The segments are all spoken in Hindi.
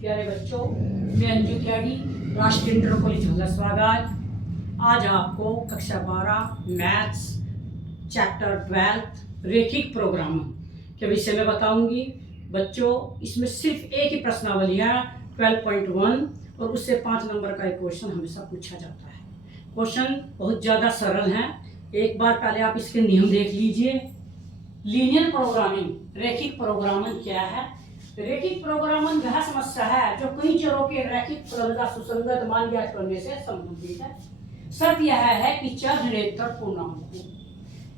प्यारे बच्चों, मैं अंजू त्यागी, राष्ट्रीय इंटर कॉलेज स्वागत। आज आपको कक्षा 12 मैथ्स चैप्टर 12 रेखिक प्रोग्रामिंग के विषय में बताऊंगी। बच्चों, इसमें सिर्फ एक ही प्रश्नावली है 12.1 और उससे 5 नंबर का एक क्वेश्चन हमेशा पूछा जाता है। क्वेश्चन बहुत ज़्यादा सरल है। एक बार पहले आप इसके नियम देख लीजिए। लीनियर प्रोग्रामिंग, रेखिक प्रोग्रामिंग क्या है? रेखिक प्रोग्रामिंग वह समस्या है जो कई चरों के रैखिक फलन का सुसंगत मान ज्ञात करने से संबंधित है। शर्त यह है कि चर निरंतर पूर्णांक हो।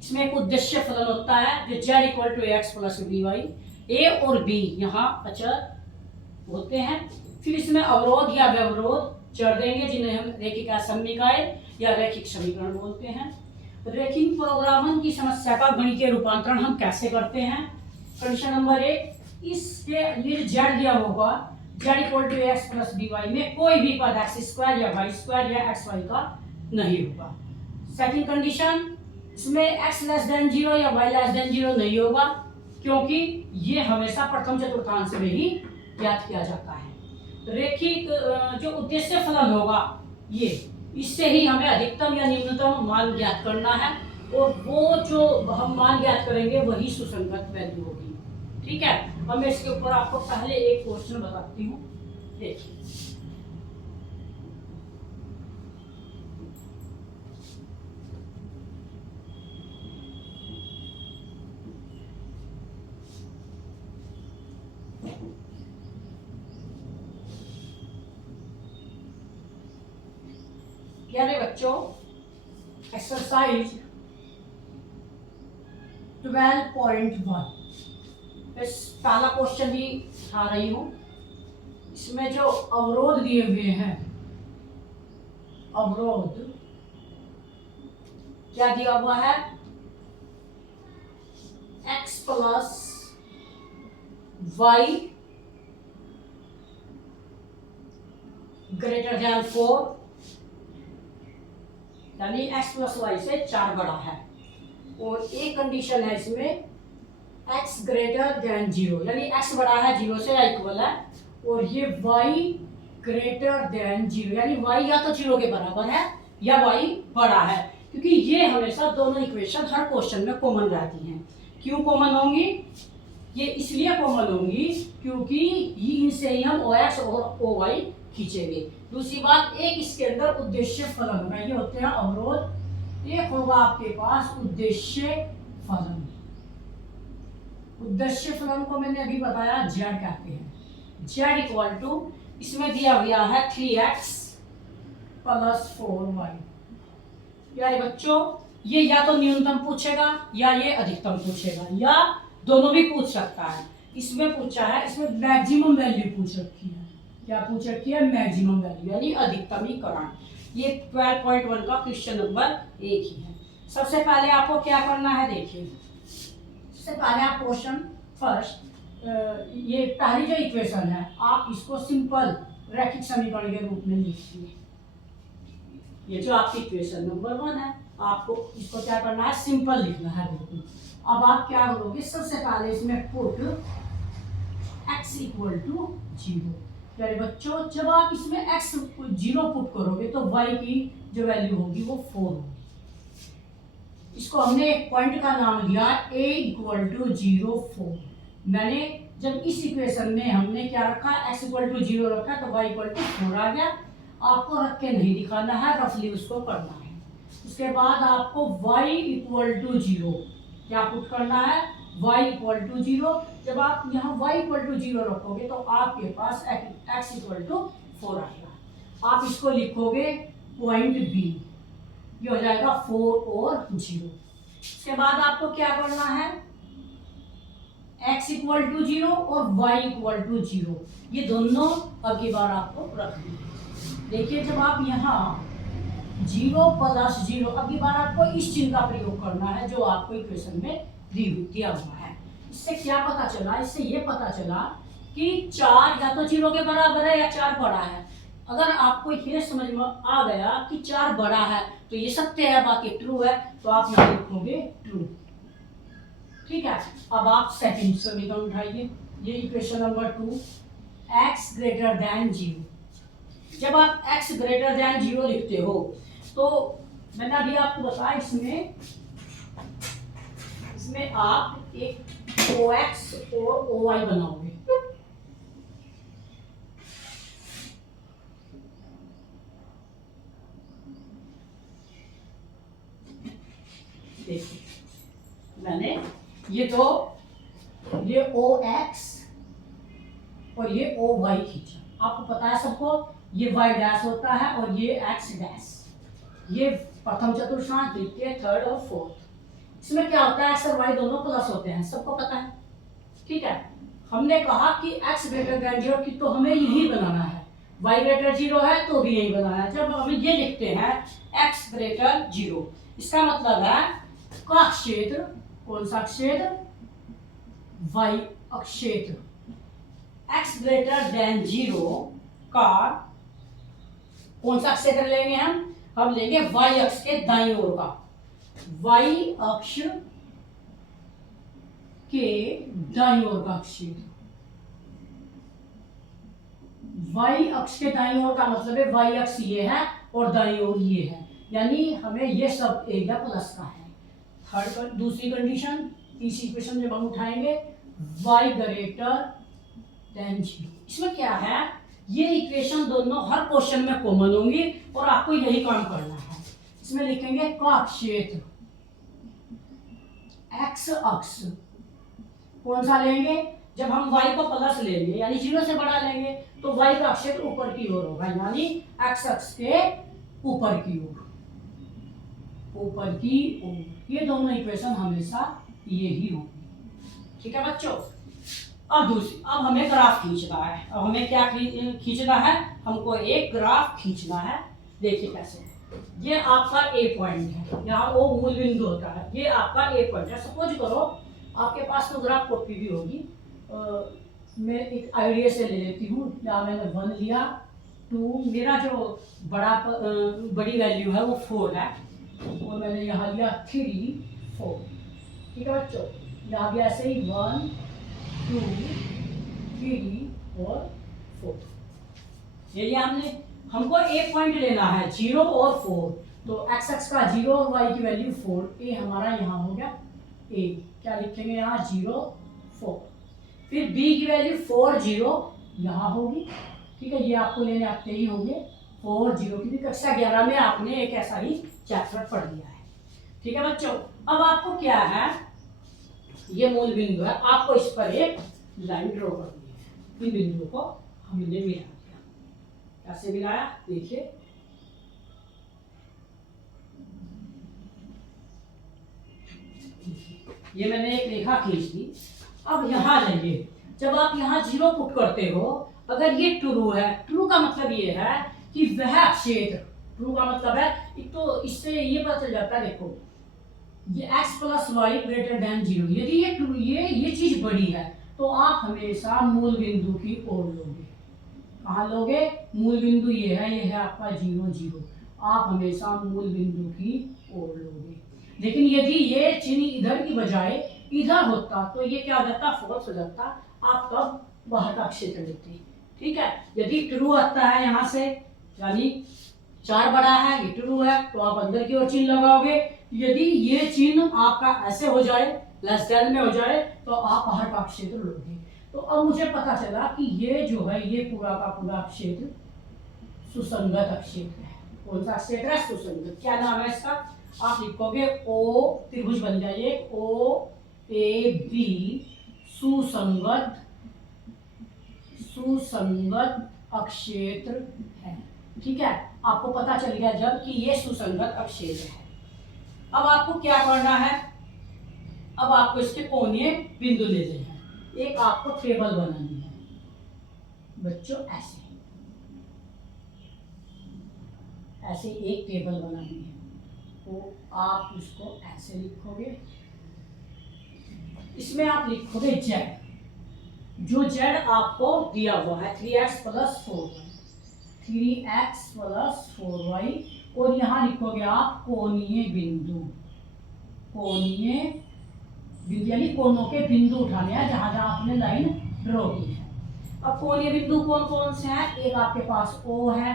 इसमें एक उद्देश्य फलन होता है जो z equal to x plus b y, a और बी यहाँ अचर होते हैं। फिर इसमें अवरोध या व्यवरोध चर देंगे जिन्हें हम रेखिक असममिकाय या रैखिक समीकरण बोलते हैं। रेखिक प्रोग्रामिंग की समस्या का गणितीय रूपांतरण हम कैसे करते हैं? कंडीशन नंबर 1, इसके लिए z दिया होगा, z equal to x plus b y में कोई भी पद एक्स स्क्वायर या वाई स्क्वायर या एक्स वाई का नहीं होगा। सेकंड कंडीशन, इसमें x लेस देन 0 या y लेस देन 0 नहीं होगा, क्योंकि ये हमेशा प्रथम चतुर्थांश में ही ज्ञात किया जाता है। रेखिक जो उद्देश्य फलन होगा ये, इससे ही हमें अधिकतम या न्यूनतम मान ज्ञात करना है और वो जो हम मान ज्ञात करेंगे वही सुसंगत वैल्यू होगी। ठीक है, अब मैं इसके ऊपर आपको पहले एक क्वेश्चन बताती हूँ। देखिए, प्यारे बच्चों, एक्सरसाइज 12.1 इस पहला क्वेश्चन ही उठा रही हूँ। इसमें जो अवरोध दिए हुए हैं, अवरोध क्या दिया हुआ है? x plus y greater than 4, यानी x प्लस वाई से 4 बड़ा है। और एक कंडीशन है इसमें x ग्रेटर देन 0, यानी x बड़ा है 0 से या इक्वल है, और ये y ग्रेटर देन 0, यानी y या तो 0 के बराबर है या y बड़ा है। क्योंकि ये हमेशा दोनों इक्वेशन हर क्वेश्चन में कॉमन रहती हैं। क्यों कॉमन होंगी? ये इसलिए कॉमन होंगी क्योंकि इनसे ही हम OX और OY खींचेंगे। दूसरी बात, एक इसके अंदर उद्देश्य फलन होगा, ये होते हैं अवरोध। एक होगा आपके पास उद्देश्य फलन। उद्देश्य फलन को मैंने अभी बताया z कहते हैं। z इक्वल टू, इसमें दिया हुआ है 3x प्लस 4y। यानी बच्चों, ये या तो न्यूनतम पूछेगा या ये अधिकतम पूछेगा या दोनों भी पूछ सकता है। इसमें पूछा है, इसमें मैक्सिमम वैल्यू पूछ रखी है। क्या पूछ रखी है? मैक्सिमम वैल्यू, यानी अधिकतमीकरण। ये 12.1 का क्वेश्चन नंबर 1 ही है। सबसे पहले आपको क्या करना है? देखिए, सबसे पहले आप क्वेश्चन फर्स्ट, ये पहली जो इक्वेशन है आप इसको सिंपल रैखिक समीकरण के रूप में लिखिए। ये जो आपकी इक्वेशन नंबर 1 है, आपको इसको क्या करना है? सिंपल लिखना है बिल्कुल। अब आप क्या करोगे? सबसे पहले इसमें पुट x इक्वल टू 0। यानी बच्चों, जब आप इसमें x 0 पुट करोगे तो y की जो वैल्यू होगी वो 4 होगी। इसको हमने एक पॉइंट का नाम दिया a इक्वल टू 0 4। मैंने जब इस इक्वेशन में हमने क्या रखा? x इक्वल टू 0 रखा तो y इक्वल टू 4 आ गया। आपको रख के नहीं दिखाना है, रफली उसको करना है। उसके बाद आपको y इक्वल टू 0 क्या पुट करना है? y equal to 0। जब आप यहाँ y इक्वल टू 0 रखोगे तो आपके पास x इक्वल टू 4 आएगा। आप इसको लिखोगे पॉइंट b, ये हो जाएगा 4 और 0। इसके बाद आपको क्या करना है? x इक्वल टू 0 और y इक्वल टू 0, ये दोनों अब की बार आपको रखनी है। देखिए, जब आप यहाँ 0 प्लस 0, अब की बार आपको इस चिन्ह का प्रयोग करना है जो आपको इक्वेशन में दिया हुआ है। इससे क्या पता चला? इससे ये पता चला कि 4 या तो 0 के बराबर है या 4 बड़ा है। अगर आपको ये समझ में आ गया कि 4 बड़ा है तो ये सत्य है, बाकी ट्रू है, तो आप यहाँ लिखोगे ट्रू। ठीक है, अब आप सेकंड समीकरण उठाइए, ये equation number 2, x greater than 0। जब आप x ग्रेटर देन 0 लिखते हो तो मैंने अभी आपको बताया इसमें आप एक OX और OY बनाओगे। देखिए मैंने ये OX और ये OY खींचा, आपको पता है सबको ये y डैश होता है और ये x डैश, ये प्रथम चतुर्थांश, द्वितीय, थर्ड और फोर्थ। इसमें क्या होता है, x और y दोनों प्लस होते हैं, सबको पता है। ठीक है, हमने कहा कि x ग्रेटर देन 0 की तो हमें यही बनाना है, y ग्रेटर 0 है तो भी यही बनाना है। जब हम ये लिखते हैं x ग्रेटर 0, इसका मतलब है का क्षेत्र, कौन सा क्षेत्र, y अक्षेत्र, x ग्रेटर देन 0 का कौन सा क्षेत्र लेंगे हम लेंगे y अक्ष के दाईं ओर का, y अक्ष के दाईं ओर का क्षेत्र। y अक्ष के दाईं ओर का मतलब है y अक्ष ये है और दाईं ओर ये है, यानी हमें ये सब एरिया प्लस का है। थर्ड दूसरी कंडीशन, तीसरी इक्वेशन जब हम उठाएंगे y ग्रेटर देन 0, इसमें क्या है, ये इक्वेशन दोनों हर क्वेश्चन में कॉमन होंगी और आपको यही काम करना है। इसमें लिखेंगे का क्षेत्र x अक्ष कौन सा लेंगे, जब हम y को प्लस लेंगे यानी 0 से बड़ा लेंगे तो y का क्षेत्र ऊपर की ओर होगा, यानी x अक्ष के ऊपर की ओर, ये दोनों इक्वेशन हमेशा यही होंगी। ठीक है बच्चों, अब हमें ग्राफ खींचना है। अब हमें क्या खींचना है, हमको एक ग्राफ खींचना है। देखिए कैसे, ये आपका ए पॉइंट है, यहाँ ओ मूल बिंदु होता है, ये आपका ए पॉइंट है। सपोज करो आपके पास तो ग्राफ कॉपी भी होगी, मैं एक आइडिया से ले लेती हूँ। यहाँ मैंने 1 लिया, 2, मेरा जो बड़ी वैल्यू है वो 4 है और मैंने यहाँ लिया 3, 4। ठीक है बच्चों, यहाँ भी ऐसे ही 1, 2, 3 और 4। ये लिया हमको ए पॉइंट लेना है 0 और 4, तो x अक्ष का 0 और y की वैल्यू 4, ए हमारा यहाँ हो गया ए, क्या लिखेंगे यहाँ 0, 4। फिर b की वैल्यू 4, 0 यहाँ होगी। ठीक है, ये आपको लेने आते ही होंगे 4, 0 की भी कक्षा 11 में आपने एक ऐसा ही चैप्टर पढ़ लिया है। ठीक है बच्चों, अब आपको क्या है, ये मूल बिंदु है, आपको इस पर एक लाइन ड्रॉ करनी है। इन बिंदुओं को हमने मिला दिया, कैसे मिलाया देखिए, ये मैंने एक रेखा खींच दी। अब यहाँ जाइए, जब आप यहाँ 0 पुट करते हो, अगर ये ट्रू है, ट्रू का मतलब ये है कि वह क्षेत्र, ट्रू का मतलब है, एक तो इससे ये पता चल जाता है, देखो ये x plus y greater than 0, यदि ये ट्रू, ये चीज बड़ी है तो आप हमेशा मूल बिंदु की ओर लोगे। कहाँ लोगे, मूल बिंदु ये है आपका 0, 0, आप हमेशा मूल बिंदु की ओर लोगे। लेकिन यदि ये चिन्ह इधर की बजाय इधर होता तो ये क्या हो जाता, फॉल्स हो जाता, आप तब बाहर का क्षेत्र लेते। ठीक है, यदि ट्रू आता है यहाँ से, यानी 4 बड़ा है, ये ट्रू है, तो आप अंदर की ओर चिन्ह लगाओगे। यदि ये चिन्ह आपका ऐसे हो जाए, लेस देन में हो जाए, तो आप बाहर का क्षेत्र लोगे। तो अब मुझे पता चला कि ये जो है, ये पूरा का पूरा क्षेत्र सुसंगत क्षेत्र है। कौन सा क्षेत्र है, सुसंगत। क्या नाम है इसका, आप लिखोगे ओ, त्रिभुज बन जाइए, ओ ए बी सुसंगत अक्षेत्र है। ठीक है, आपको पता चल गया जब कि ये सुसंगत अक्षेत्र है। अब आपको क्या करना है, अब आपको इसके कोणीय बिंदु लेने हैं। एक आपको टेबल बनानी है बच्चों, ऐसे एक टेबल बनानी है, तो आप उसको ऐसे लिखोगे। इसमें आप लिखोगे z, जो z आपको दिया हुआ है 3x प्लस 4y, और यहाँ लिखोगे आप कोणीय बिंदु, बिंदु यानी कोनों के बिंदु उठाने हैं जहां जहां आपने लाइन ड्रॉ की है। अब कोणीय बिंदु कौन कौन से हैं? एक आपके पास O है,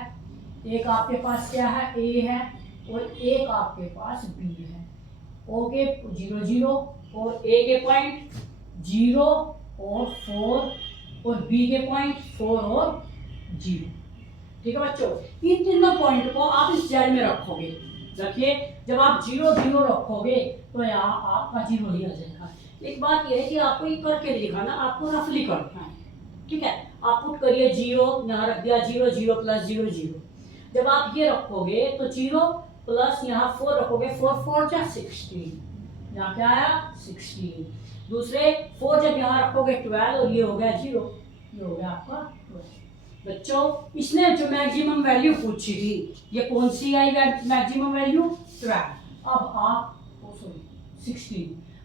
एक आपके पास क्या है A है, और एक आपके पास B है। O के 0 0 और A के पॉइंट 0 और 4 और B के पॉइंट 4 और 0। ठीक है बच्चों, इन तीनों पॉइंट को आप इस जेड में रखोगे। रखिए, जब आप 0 0 रखोगे तो यहाँ आपका 0 ही आ जाएगा। एक बात यह है कि आपको ये करके दिखाना, आपको रफली करना है। ठीक है, आप पुट करिए 0, यहाँ रख दिया 0 0 प्लस 0 0। जब आप ये रखोगे तो 0 प्लस यहाँ 4 रखोगे, 4 4 जा 16, यहाँ क्या आया 16। दूसरे 4 जब यहाँ रखोगे 12 और ये हो गया 0, ये हो गया आपका 12। बच्चों, इसने जो मैक्सिमम वैल्यू पूछी थी, ये कौन सी आई मैक्सिमम वैल्यू 12। अब आप 16,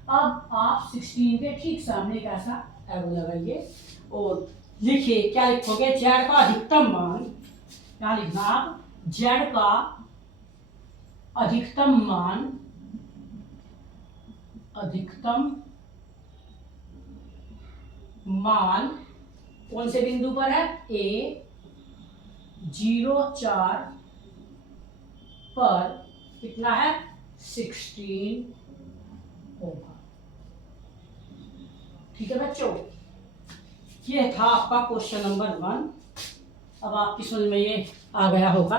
अब आप 16 के ठीक सामने एक ऐसा एरो लगाइए और लिखिए, क्या लिखोगे? जेड का अधिकतम मान, क्या लिखना आप? जेड का अधिकतम मान, अधिकतम मान कौन से बिंदु पर है? A 0 4 पर कितना है? 16 होगा। ठीक है बच्चों, ये था आपका क्वेश्चन नंबर 1। अब आपकी समझ में ये आ गया होगा।